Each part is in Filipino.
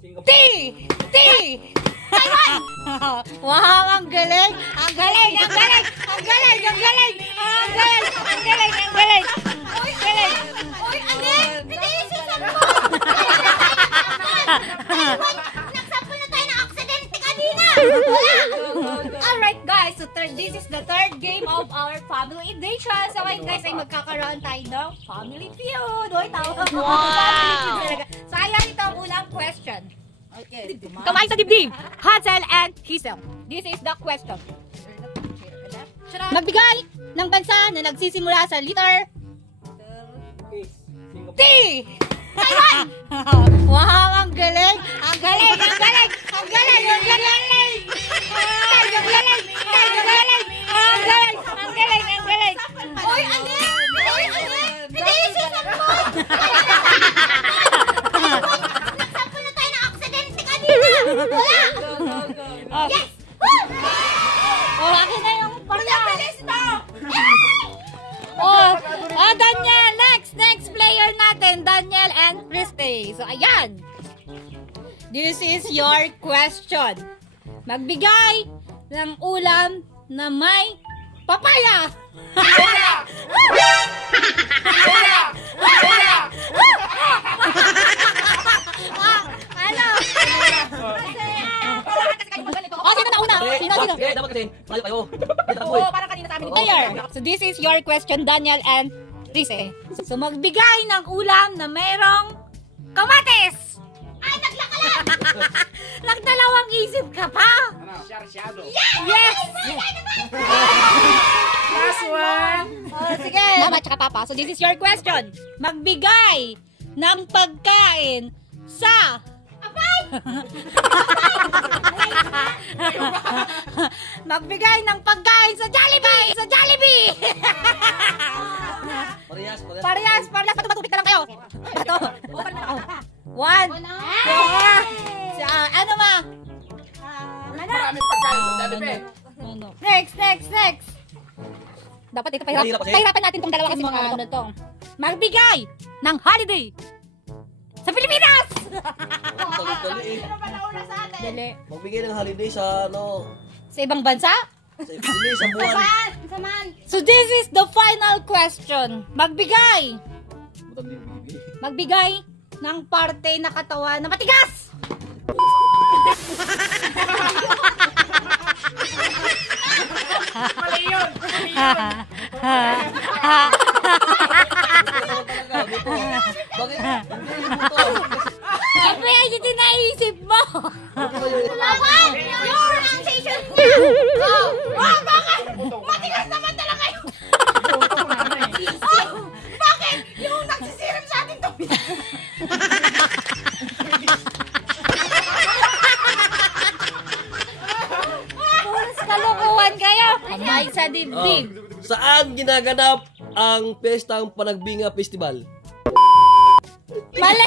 T! T! Taiwan! Wow, ang galing! Ang galing! Ang galing! Ang galing! Ang galing! Ang galing! Ang galing! Ang galing! Ang galing! Uy, alin? Hindi yung sisampo! Nagsampo na tayo ng aksidente kanina! Alright guys, so this is the third game of our family edition. So ngayon guys ay magkakaroon tayo ng family feud. Uy, tawag mo. Wow! So ayan, ito ang unang question. Okay. Kamay sa dibdib. Hazel and Hazel. This is the question. Magbigay ng bansa na nagsisimula sa letter T. Taiwan! Wow, ang galing! Ang galing! Ang galing! Ang galing! Ang galing! Ang galing! Ang galing! Ang galing! Ang galing! Ang galing! Uy, alin? Uy, alin? Hindi yung sisampo! Nagsampo na tayo ng aksidente kanina! Yes! Oh, akin na yung parla. Oh, Daniel, next player natin, Daniel and Christy. So, ayan. This is your question. Magbigay ng ulam na may papaya. Ano? Oh, sino na una? Sino? Dapat kasi, malayo kayo. Oo, parang kanina sa amin ni Player. So this is your question, Daniel and Rize. So magbigay ng ulam na mayroong kamatis. Ay, naglakalan! Nagdalawang isip ka pa. Yes! Last one! Oh, sige. Mama tsaka papa. So this is your question. Magbigay ng pagkain sa magbigay ng pagkain sa Jollibee! Sa Jollibee! Parehas. Patupik na lang kayo. Bato. One. Ano ma? Maraming pagkain sa Jollibee. Next. Dapat ito pahirapan natin tong dalawa kasi mga ano to. Magbigay ng holiday sa Pilipinas! Sino ba nauna sa atin? Dali. Magbigay ng holiday sa ano, Sa ibang bansa? sa buwan. Saman! So this is the final question. Magbigay ng parte na katawan na matigas! Mali yun! Bakit? Ano yan yung naisip mo? Lawan! Yung pronunciation niya! Bakit? Matigas naman talaga yun! Bakit? Yung nagsisirim sa atin to! Kalukuhan kayo! Kamay sa dibdib! Saan ginaganap ang Pestang Panagbinga Festival? Mali!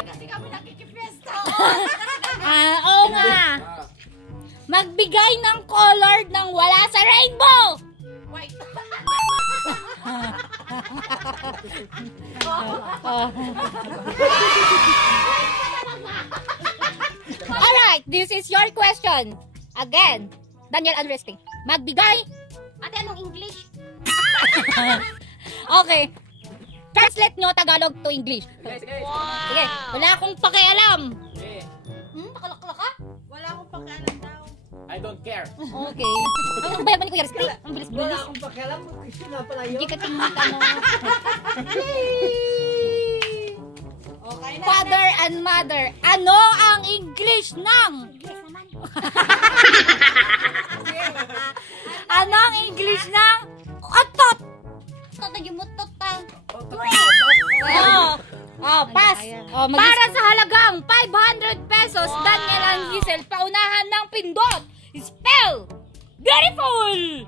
Kasi kami nakikipesta! Oo nga! Magbigay ng color ng wala sa rainbow! Wait! Alright, this is your question. Again, Daniel and Risty. Magbigay. Ate, anong English? Okay. Translate nyo Tagalog to English. Sige, wala akong pakialam. Nakalakla ka? Wala akong pakialam daw. I don't care. Okay. Ang bayad ba ni Kuya Risty? Ang bilis-bilis. akong pakialam. Question na pala Hindi ka tingin ka no. Okay na. Father and mother. Ano ang English ng? English naman. Ano ang English ng? Otot! Tatagimutot pa. Pass. Para sa halagang 500 pesos, Daniel and Hazel, paunahan ng pindot. Spell beautiful!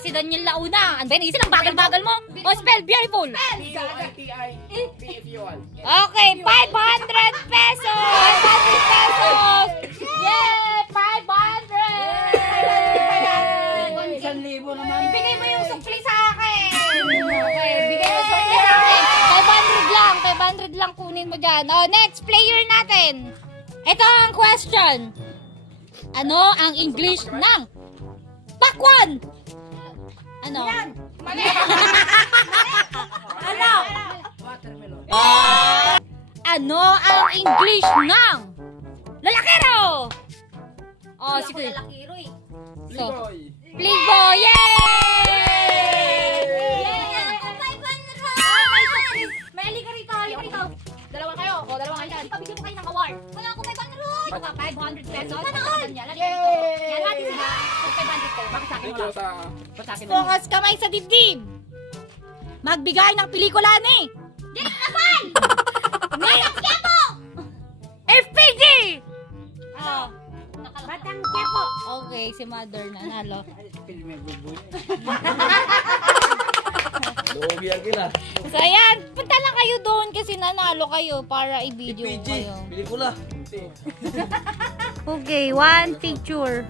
Si Daniel launa. Ano ba yun? Hazel, ang bagal-bagal mo. Spell beautiful. B-U-I-T-I-P-F-U-L. Okay, 500 pesos! 500 pesos! Yay! 500! 1,000 naman. Ibigay mo yung sukli sa akin. dyan. Oh, next player natin. Ito ang question. Ano ang English ng pakwan? Ano? Mali! Ano? Ano ang English ng lalakero? Oh, si Kuya. Lalakiro eh. So, Playboy! Yay! May ali ka rito, ali ka rito. Dalawa kayo. O, dalawa kayo dyan. Pabigyan mo kayo ng award. Wala akong 500. Ito ka, 500 pesos. Tanood! Yan, natin sila. 500 pesos. Bakit sa akin wala? Bakit sa akin wala? Focus kamay sa dibdib. Magbigay ng pelikula ni Direk naman! Batang Kepo! FPG! Oh. Batang Kepo. Okay, si Mother nanalo. Lugi ang kila. So, ayan. Punta lang kayo doon kasi nanalo kayo para i-video PG. kayo. Pelikula. Okay, one picture.